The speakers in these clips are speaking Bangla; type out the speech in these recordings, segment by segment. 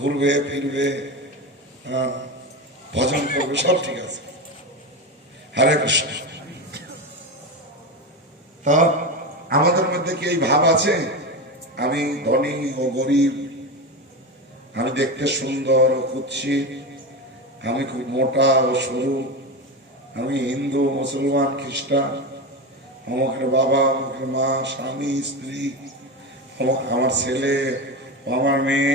ঘুরবে, ফিরবে ভজন করবে, সব ঠিক আছে। হরে কৃষ্ণ। তা আমাদের মধ্যে কি এই ভাব আছে? আমি ধনী ও গরিব, আমি দেখতে সুন্দর ও কুৎসিত, আমি খুব মোটা ও সরু, আমি হিন্দু, মুসলমান, খ্রিস্টান, অমুকের বাবা, অমুকের মা, স্বামী, স্ত্রী আমার ছেলে আমার মেয়ে।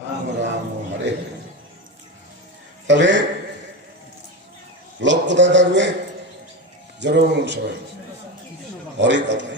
রাম রাম হরে। তাহলে লোক কোথায় থাকবে? যেরকম সবাই। হরে কথায়।